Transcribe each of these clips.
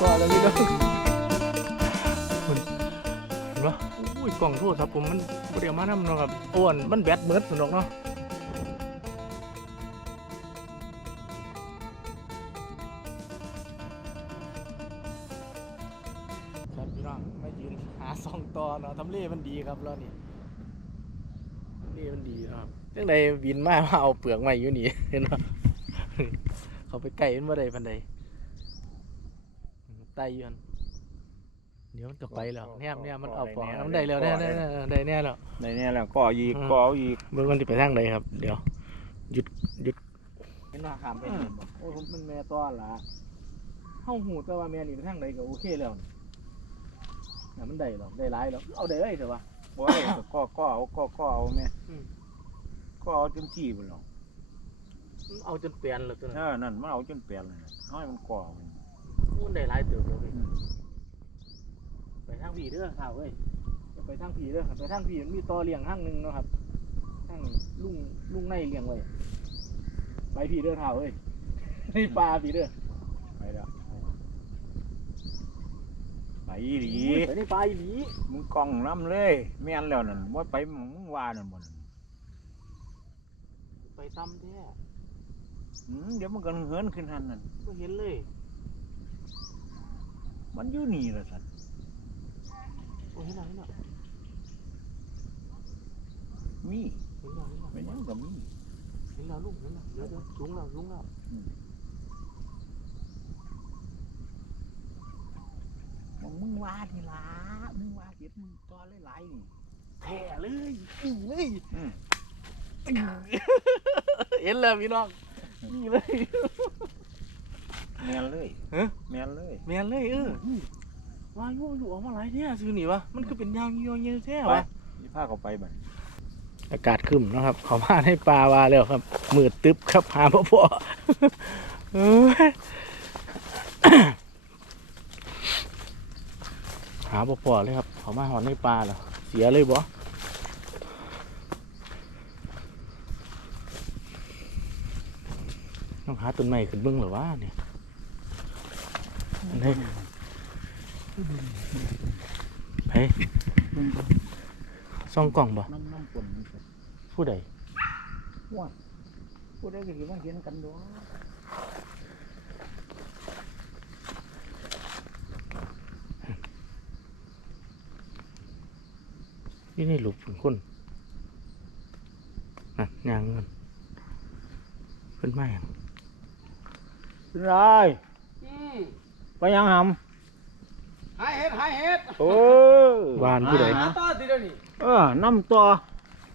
พอแล้วพี่น้องคุณเห็นปะอุ้ยกล่องโทษครับผมมันบ่เดี๋ยวมานำเนาะครับอ้วนมันแบตเมิดสนุกเนาะครับพี่น้องไม่ยืนหาซองตอเนาะทำเลมันดีครับแล้วนี่ทำเลมันดีเนาะครับจังใดบินมามาเอาเปลือกไม้อยู่นี่เห็นปะ เขาไปไก่มันบ่ได้ปันใดไตอยู่หั่นเดี๋ยวมันก็ไปแล้วแนมเนี่ยมันเอาปอกมันได้แล้วแน่แน่แน่ได้แน่แล้วในนี้แหละก่ออีกก่ออีกเบิ่งมันสิไปทางใดครับ เดี๋ยวหยุดหยุดเห็นว่าขามไปนี่บ่โอ้ผมเป็นแม่ต้อนล่ะเฮาหูแต่ว่าแม่นี่ไปทางใดก็โอเคแล้วนี่น่ะมันได้หรอกได้หลายแล้วเอาได้เลยเถอะวะบ่ได้ก็ก่อก่อเอาก่อก่อเอาแม่อืมก่อเอาจนจี้พุ่นหรอกมัน เอาจนเปลี่ยนแล้วตัวเอนั้นอนั่นมันเอาจนเปลี่ยนเลยน้อยมันก่อเอามันได้หลายเติบแล้วเว้ยอืมไปทางผีเด้อข่าวเว้ยจะไปทางผีเด้อครับไปทางผีมันมีต่อเลี้ยงห้างหนึ่งเนาะครับห้างลุงลุงในเลี้ยงไว้ไปผีเด้อข่าวเว้ยในป่าผีเด้อไปแล้วไปอีหลีไปในป่าอีหลีมึงกล้องน้ำเลยแม่นแล้วนั่นว่าไปหม้องมึงว่านั่นบ่นั่นไปซ้ำแท้ อืมเดี๋ยวมันก็เหินขึ้นหันนั่นไม่เห็นเลย มันอยู่นี่ละสันโอ้เห็นแล้วเห็นแล้วมีเห็นแล้วเห็นแล้วไม่ยังก็มีเห็นแล้วลุงเห็นแล้วเดี๋ยวเดี๋ยวลุงแล้วลุงแล้วหม้องมึงว่าทีละมึงว่าเก็บมึงต่อหลายๆนี่แท้เลยอีเลยอืม เห็นแล้วพี่น้อง นี่เลยแม่นเลยฮะ แม่นเลยแมนเลยเออว่าอยู่อยู่ออกมาหลายเนี่ยซื้อนี่วะมันคือเป็นยางยองเงี้ยแท้ไปวะนี่พาเขาไปบัดอากาศขึ้นนะครับ เขามาให้ปลาวาแล้วครับมืดตึ๊บครับหาพ่อพ่อเอ้ยหาพ่อพ่อเลยครับ เขามาหอนให้ปลาแล้วเสียเลยบ่ ต้องหาต้นไม้ขึ้นเบื้องเหรือวะเนี่ยอันนี้ไปซ่องกล่องบ่น้ำน้ำปนมันก็ผู้ใดว่าผู้ใดก็สิมาเห็นกันด้วยนี่ในหลุมฝุ่นคนอะยางเงินขึ้นมาอย่าง เป็นไรอืมไปยังหหายเห็ดหายเห็ดำโอ้วานผู้ใดหาต่อทีเดียวนี่เออน้ำตัว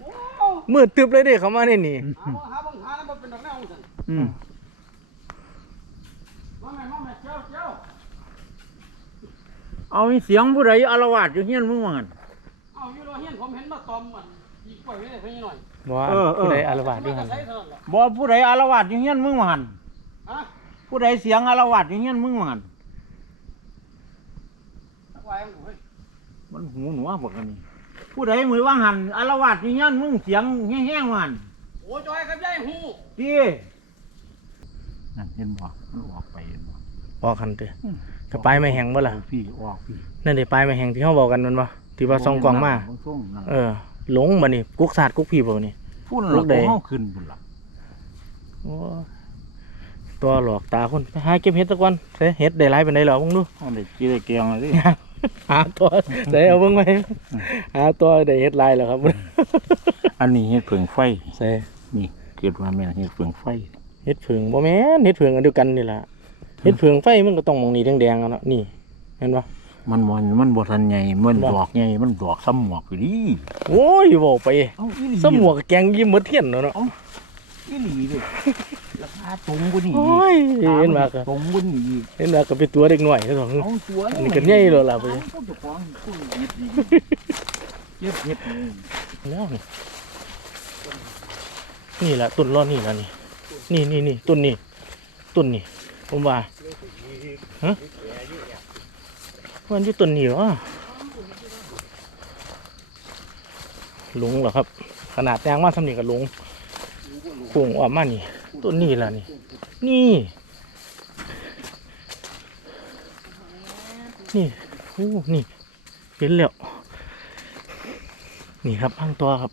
โอ้มืดตึบเลยเด้เขามาในนี่หาบ่หาบังหาแล้วมันเป็นดอกแนวของฉันอืมมาแม่มาแม่เจ้าเจ้าเอามีเสียงผู้ใดอารวาสอยู่เฮียนมึงว่างั้น เอาอยู่รอเฮียนผมเห็นมาตอมมันอีกกล้วยไว้ได้เพิ่นหน่อยบอกว่าเออเออ ผู้ใดอารวาสด้ด้ววยยหัน ใช้เท่านั้นแหละบ่ผู้ใดอารวาสอยู่เฮียนมึงว่างั้นฮะ ผู้ใดเสียงอารวาสอยู่เฮียนมึงว่างั้นไว้ของเฮ้ยมันหูหนวกบักอันนี้ผู้ใดมือว่าหันอารวาสอยู่เฮียนมึงเสียงแห้งๆว่างั้นโอ้จอยกับยายหูพี่นั่นเห็นบ่มันออกไปเห็นบ่บอกคันเด้อกับปลายไม่แห้งบ่ล่ะพี่ออกพี่นั่นเด้ปลายไม่แห้งที่เขาบอกกันมันบ่ที่ว่าซองกล่องมาส่งนั่นเออหลงมานี่กุกศาสตร์กุกผีบ่นี่พุ่นลูลูกกใดใดเฮาขึ้นพุ่นล่ะ โอ้ ตัวหลอกตาคนไปหาเก็บเห็ดสักวันเสเห็ดได้หลายเป็นไดหรอมึงดูเอาได้กี่ได้เกียงเลยดิหาตัวใส่เอาเบิ่งไว้หาตัวได้เห็ดหลายแล้วครับ อันนี้เฮ็ดเผิงไฟใส่นี่เกิดว่าแม่นเฮ็ดเผิงไฟเห็ดเผืองบ่แม่นเห็ดเผืองอันเดียวกันนี่ล่ะเห็ดเผืองไฟมันก็ต้องมองนี่แดงๆเอาเนาะนี่เห็นปะมันมันมันบ่ทันใหญ่มันบ่ดอกใหญ่มันดอกซ้ำหมวกอยู่ดิโอ้ยบอกไปเอ้าอีหลีสมวกแกงยิ้มหมดเทียนแล้วเนาะอีหลีเด้ราคาตรงกว่านี่โอ้ยเห็นว่าก็ตรงกว่านี่อีกเห็นว่าก็เป็นตัวเด็กหน่อยเท่านั้นเอาตัวอันนี้ก็ใหญ่แล้วล่ะไปเอาเจ้าของผู้เฮ็ดนี่เฮ็ดเฮ็ดนี่แล้วนี่นี่แหละต้นร้อนนี่แหละนี่นี่นี่นี่ต้นนี่ต้นนี่ผมว่าฮะมันอยู่ต้นนี่เหรอหลงเหรอครับ ขนาดแตงมาทำนี่กับหลงโค้งออกมานี่ ต้นนี่ล่ะนี่ นี่ นี่โอ้นี่ เห็นแล้ว นี่ครับพังตัวครับ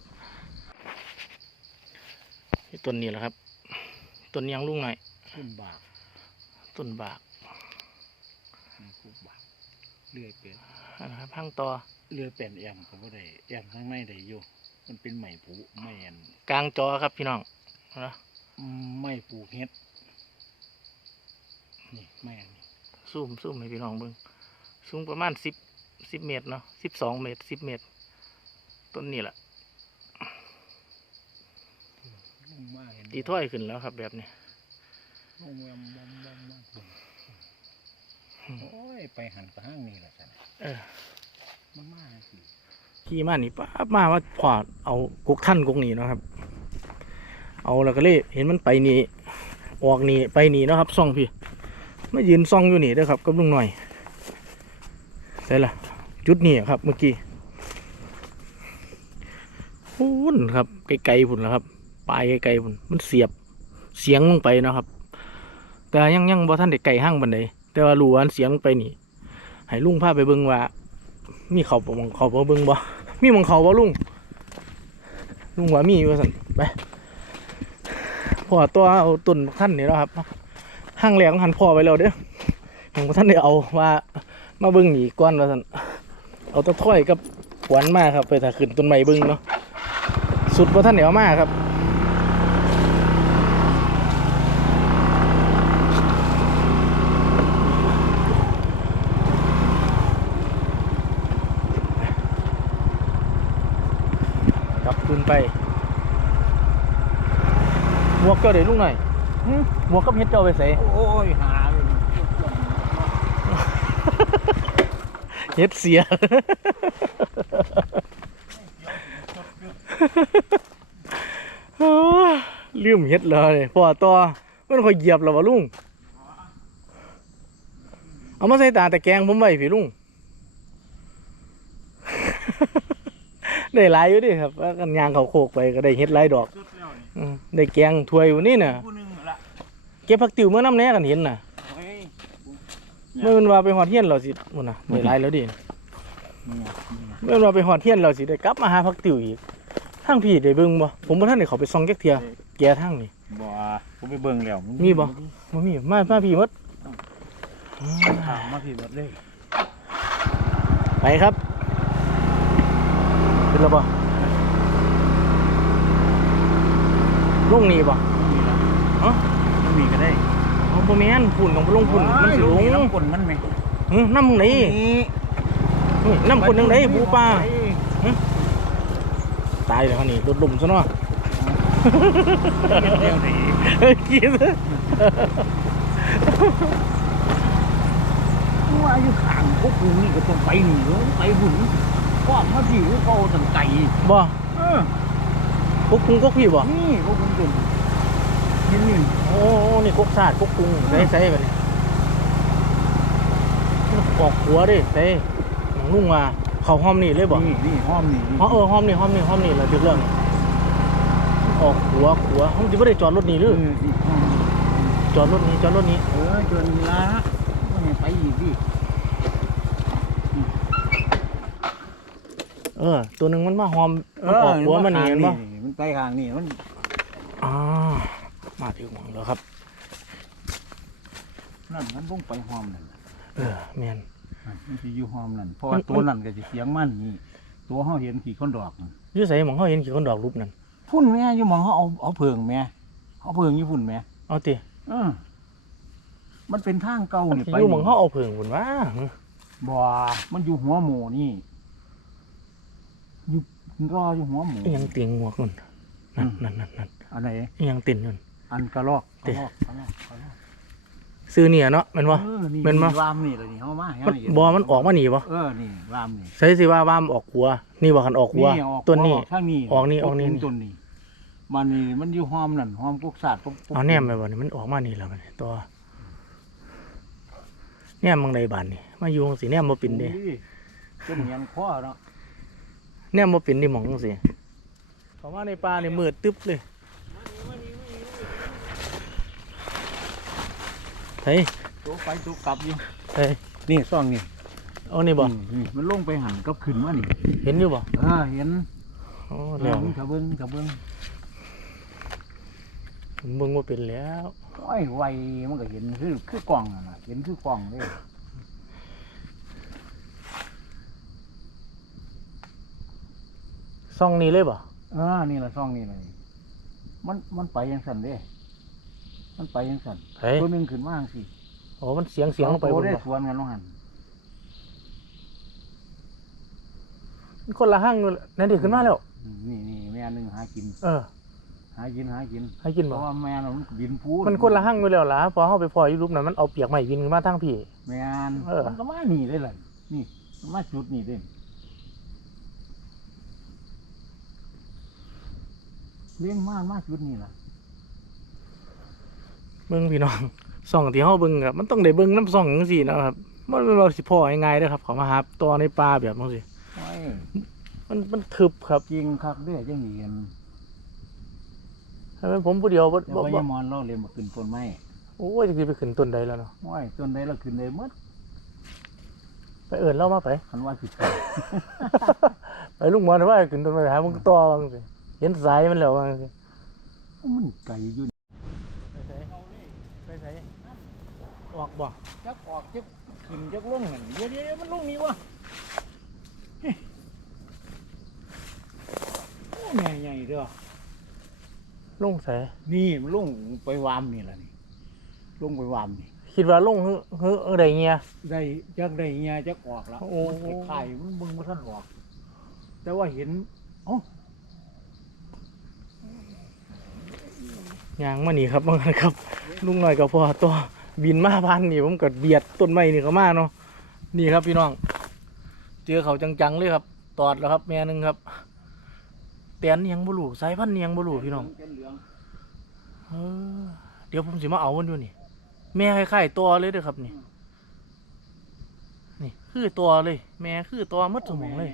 นี่ต้นนี้แหละครับ ต้นยางลุงหน่อยขึ้นบาก ต้นบากนี่คุกบากเลื่อยเป็นอันนะครับพังตัวเลื่อยเป็นแอมก็บ่ได้แอมข้างในได้อยู่มันเป็นไม้ผูไม้อันกลางจอครับพี่น้องนะ ไม้ปลูกเฮ็ด นี่ไม้อันนี้ซูมซูมให้พี่น้องเบิ่งสูงประมาณสิบสิบเมตรเนาะสิบสองเมตรสิบเมตร ต้นนี้แหละลงมาเห็นตีถ้อยขึ้นแล้วครับแบบนี้ลงมาบอมบอมบอมบอมโอ้ยไปหันไปห้างนี่แหละสันเออมันมาสิขี่มานี่ป้าบมาว่าพอดเอากุกท่านกุกนี้เนาะครับ เอาแล้วก็เลยเห็นมันไปนี่ออกนี่ไปนี่นะครับซ่องพี่ไม่ยืนซ่องอยู่นี่เด้อครับกับลุงหน่อยใช่ละจุดนี้ครับเมื่อกี้พุ่นครับไกลๆพุ่นแล้วครับปลายไกลๆพุ่นมันเสียบเสียงลงไปนะครับ แต่ยังยังบ่ท่านได้ไกลห้างบันไดแต่ว่ารู้ว่าอันเสียงลงไปนี่ให้ลุงพาไปเบิ่งว่า มีเขาบ่มองเขาบ่เบิ่งบ่มีมองเขาบ่ลุงลุงว่ามีว่าซั่นไป พ่อตัวเอาต้นท่านนี่แล้วครับห้างแรกของหันพ่อไปแล้วเด้อของท่านได้เอาว่ามาบิ่งอีกก่อนว่าซั่นเอาตะถ้อยกับขวานมาครับ ไปถ้าขึ้นต้นไม้บิ่งเนาะสุดบ่ท่านได้เอามากครับกลับคืนไป หมวกเจ้าเดี๋ยวลุงหน่อยหึหมวกกับเฮ็ดเจ้าไปใส่โอ้ยหาเลยเฮ็ดเสีย ลืมเฮ็ดเลยพอต่อมันค่อยเหยียบแล้ววะลุง เอามาใส่ตาแต่แกรงผมไว้พี่ลุง ได้หลายอยู่เดิครับว่ากันยางเขาโคกไปก็ได้เฮ็ดหลายดอกสุดแล้วนี่อืมได้แกงถ้วยอยู่นี่น่ะ ผู้หนึงละเก็บผักติ๋วเมื่อน้ำแน่กันเห็นน่ะเฮ้ยเมื่อมันว่าไปหอดเทียนเราสิมันน่ะได้หลายแล้วดินี่ไงนี่ไงเมื่อมันว่าไปหอดเทียนเราสิได้กลับมาหาผักติ๋วอีกทางพี่ได้เบิ่งบ่ผมบ่ทันได้เขาไปส่องแก๊กเทียแกทางนี่ บ่ผมไปเบิ่งแล้วมีบ่ บ่มีมามาพี่หมด ถามมาพี่เบิดเลยไปครับ เป็นแล้วบ่ลงนี่บ่มีละฮะมันมีก็ได้เอาบ่แม่นพุ่นของบ่ลงพุ่นมันสิลงน้ำกลนมันไหมหึน้ำมึงไหนนี่นี่น้ำคนจังไดบูปลาไปตายแล้วนี่รถลุ่มซะเนาะเดี๋ยวนี้เฮ้ยกินว่าอยู่ข้างพวกกูนี่ก็ต้องไปหนีเด้อ ไปบุญว่ามาพี่เขาตั้งไก่บ่เออกุ๊กกุ้งกุ๊กพี่บ่ นี่พวกคุณจนนี่นี่โอ้โอ้นี่กุ๊กซาดกุ๊กกุ้งใส่ใส่ไปนี่ออกหัวดิใส่ของลุงมาเขาห้อมนี่เลยบ่นี่นี่ห้อมนี่อ๋อเออห้อมนี่ห้อมนี่ห้อมนี่เราถึงเรื่องออกหัวหัวห้องที่ไม่ได้จอดรถนี่หรือเออนี่ห้อมนี่จอดรถนี้จอดรถนี้ เออจนละว่าไงไปอีกดิ เออ ตัวหนึ่งมันมาหอมมันออกหัวมันนี่เห็นบ่มันไปข้างนี่มันอ่ามาถึงหวังแล้วครับนั่นมันต้องไปห้อมนั่นเออแมนนั่นมันสิอยู่ห้อมนั่นเพราะมัว่านตัวนั่นก็สิเสียงมันนี่ตัวเฮาเห็นขี่คนดอกนั่นอยื้อใส่หมองเขาเห็นกี่คนดอกรูปนั่นพุ่นแม่อยู่หมองเขาเอาเอาเพิงแม่เอาเพิงอยู่พุ่นแม่เอาติเออมันเป็นทางเก่านี่สิไปอยู่หมองเขาเอาเพิงบุญว่าบ่มันอยู่หัวหมูนี่อยู่ รออยู่หัวหมูอีหยังเตียงหัวคนนั่นนั่นนั่นนั่นอันไหนอีหยังเตินนั่นอันกระลอกกเตะระลอกกระลอกกระลอกซื้อเนี่ยเนาะแมันบ่เออนี่แม่นบ่ วามนี่เลยนี่เฮามาให้มันเาเห็บ่มันออกมาหนีบ่เออนี่วามนี่ใส่สิว่าว่ามออกหัว นี่บ่คันออกหัวออกตัวนี้ข้างนี้ออกนี่ออกนี่ ต้นนี้มันนี่มันอยู่หอมนั่นหอมกุกสาดกุกเอาแนมไปบ่นี่มันออกมานี่แล้วมันตัวแนมมังใดบานนี่มาอยู่จังสิแนมบ่เป็นเด้โอ้ยต้นเหียงข้อเนาะ แนมบ่เป็นดิหมองจังสิเข้ามาในป่านี่มืดตึ๊บเลยเฮ้ยตัวไปตัวกลับอยู่เฮ้ยนี่ซ่องนี่เอานี่บ่นี่มันลงไปหันกับขึ้นมานี่ เห็นอยู่บ่เออเห็นอ๋อเอแล้วอมึงจะเบิ้งจะเบิ้งมึงว่าเป็นแล้วโอ้ยไวมันก็เห็นคือคือกล่องน่ะเห็นคือกล่องเลย ซ่องนี้เลยบ่เออนี่ละซ่องนี่ละนี่มันมันไปยังสั่นเด้มันไปยังสั่นเฮ้ยตัวหนึงขึ้นมาจังสิโอ้มันเสียงเสียงลงไปโอ้บนได้บ่สวนกันลงหันมันคนละห้างอยู่นั่นดิขึ้นมาแล้วอืมนี่นี่แม่หนึงหากิน เออ หากินหากินให้กินเพบ่ราะว่าแม่น่ะมันบินพูมันคนละห้างอยู่แล้วล่ะพอเฮาไปพออยู่รูปนั้นมันเอาเปียกใหม่วินขึ้นมาทางพี่ แม่นเออ มันก็มานี่ได้เลยนี่มันมาจุดนี่เด้ เลี้ยงมามาจุดนี่ล่ะเบิ่งพี่น้องส่องที่เฮาเบิ่งครับมันต้องได้เบิ่งน้ำส่องจังซี่นะครับมันเป็นเราสิพอง่ายๆเด้อครับเขามาหาตัวในป่าแบบจังซี่โอ้ยมันมันทึบครับจริงคักเด้อจังเห็นถ้าเป็นผมผู้เดียวบ่แต่บ่ว่าบ่ยามอนเราเรียนมาขึ้นต้นไม้โอ้ยจะสิไปขึ้นต้นใดแล้วเนาะโอ้ยต้นใดเราขึ้นได้หมดไปเอิ้นเรามาไป คันว่าสิไปลุงหมอนว่าขึ้นต้นไปหามึงต่อว่าจังซี่ เห็นสายมันแล้วว่าจังซี่มันไกลอยู่ไปไสไปไสออกบ่จักออกจักขึ้นจักลงนั่นเดี๋ยวเดี๋ยวมันลงนี่วะเฮ้ยโอ้แม่ใหญ่เด้อลงไสนี่มันลงไปวามนี่ล่ะนี่ลงไปวามนี่คิดว่าลงฮึฮึเออใดเงียได้จักได้เงี้ยจักออกแล้วโอ้มันไข่มันมึงมาท่านออก แต่ว่าเห็นเอ๋อ ยางมานี่ครับมาครับ ลุงหน่อยกับพ่อตัวบินมาพันนี่ผมก็เบียดต้นไม้นี่เขามาเนาะนี่ครับพี่น้อง เจอเขาจังๆเลยครับ ตอดแล้วครับแม่หนึงครับแตนเนียงบุรูสายพันธุ์เนียงบุรูพี่น้องเออเดี๋ยวผมสิมาเอามันอยู่นี่ แม่คล้ายๆตัวเลยเด้อครับนี่นี่คือตัวเลย แม่คือตัวมัดสมองเลย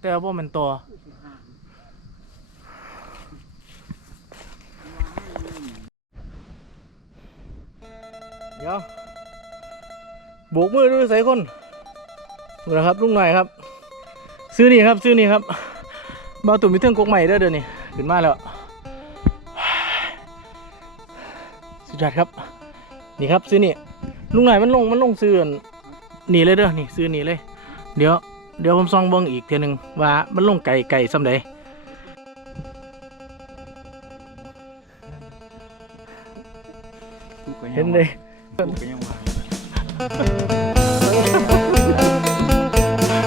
แต่ว่ามันตัว เดี๋ยวโบกมือด้วยใส่คนดูนะครับลุงหน่อยครับ ซื้อนี่ครับ ซื้อนี่ครับเบาตุ่มมีเทิงกกใหม่เด้อเดี๋ยวนี้ขึ้นมาแล้วสุดยอดครับ นี่ครับซื้อนี่ลุงหน่อยมันลงมันลงซื้อนี่เลยเด้อนี่ซื้อนี่เลย เดี๋ยวเดี๋ยวผมซองเบิ่งอีกเทีหนึงว่ามันลงไก่ไก่ซ้ำใดเห็นเลย กูก็ยังว่า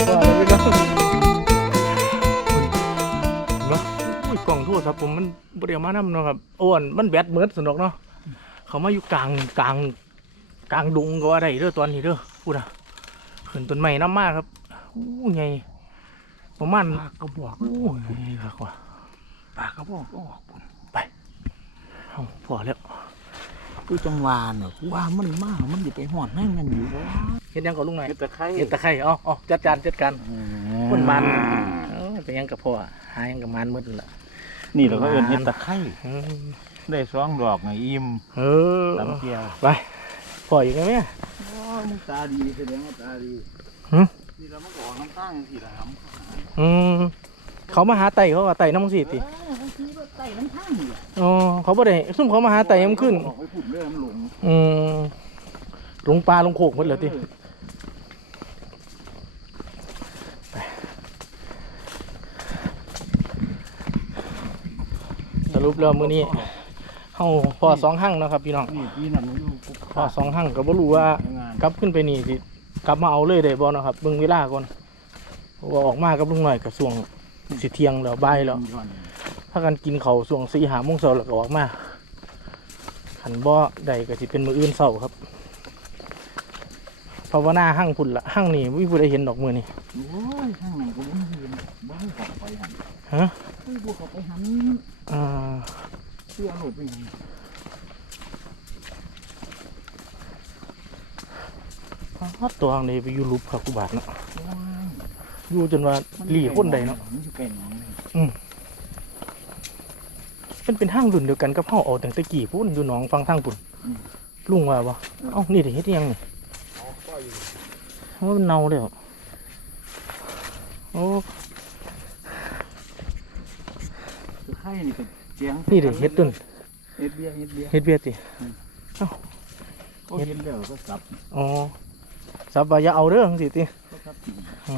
ว่าแล้วไม่ต้องเนาะอุ้ยกล่องโทรศัพท์ผมมันบเดียวมานำเนาะครับอ้วนมันแบตเมิดสนกเนาะเขามาอยู่กลางกลางกลางดงก็ว่าได้เด้อตอนนี้เด้อพูดนะขึ้นต้นไม้น้ำมากครับอู้ไงประมาณปากกระบอกอู้ยครับว่าปากกระบอกก็ออกพุ่นเอาพอแล้ว กูจังหวาเนี่ยกูว่ามันมากมันอยู่ไปหอดแม่งมันอยู่วะเห็นยังกับลุงหน่อยเฮ็ดตะไคร้เห็นตะไคร้เอ๋ออจัดการจัดการคคนมันเอ้าเป็นยังกับพ่อหายังกับมันมืดนั่นละนี่เราก็เอินเฮ็ดตะไคร้อืมได้สองดอกไงอิ่มเออตำเกียวไปพออีกไหมแม่โอ้ยมึงตาดีแสดงว่าตาดีหึนี่เรามาก่อน้ำตั้งสิละครับอืม เขามาหาไต่เขาว่าไต่น้ำมังสีติบางทีว่าไต่น้ำตั้งนี่แหละอ๋อเขาบ่ได้ซุ่มเขามาหาไต่ยังขึ้นออกไปพุ่นเรื่องมันหลงอืมลงปลาลงโขกหมดเลยติสรุปแล้วมื้อนี้เฮาพอสองหั่งเนาะครับพี่น้องนี่ปีนั้นมันอยู่กุ๊กพอสองหั่งก็บ่รู้ว่างานกลับขึ้นไปนี่สิกลับมาเอาเลยได้บ่เนาะครับเบิ่งเวลาก่อนเพราะว่าออกมากับลุงหน่อยก็ช่วง สิเที่ยงแล้วบ่ายแล้วย้อนถ้ากันกินเขาวช่วงสี่หาโมงเช้าแล้วก็ออกมาขันบ่ได้ก็สิเป็นมืออื่นเช้าครับภาวนาหั่งพุ่นละหั่งนี่วิผู้ใดเห็นดอกมือนี่โอ้ยข้างในก็ไม่เห็นบ่ให้เข้าไปหันฮะเฮ้ยพวกเขาไปหันอ่าเสื้อหลุดไปหันฮอดตัวอังนี้ไปอยู่ลุบครับกูบาทเนาะว้าย อยู่จนว่าหลีคนใดเนาะอืมเป็มมันเป็นห้างรุ่นเดียวกันกับเฮาออกแตั้งตะกี่พุ่นอยู่หนองฟังทางปุ่นลุงว่าบ่เอ้านี่เด้เฮ็ดยังนี่ว่ามันเน่าเล้วโอ้คือไข่นี่เป็นเจียงนี่ได้เฮ็ดตุนเฮ็ดเบี้ยเฮ็ดเบี้ยเฮ็ดเบี้ยติเอ้าเฮ็ดแล้วก็สับอ๋อสับว่าอย่าเอาเรื่อจังซี่ติอ๋อ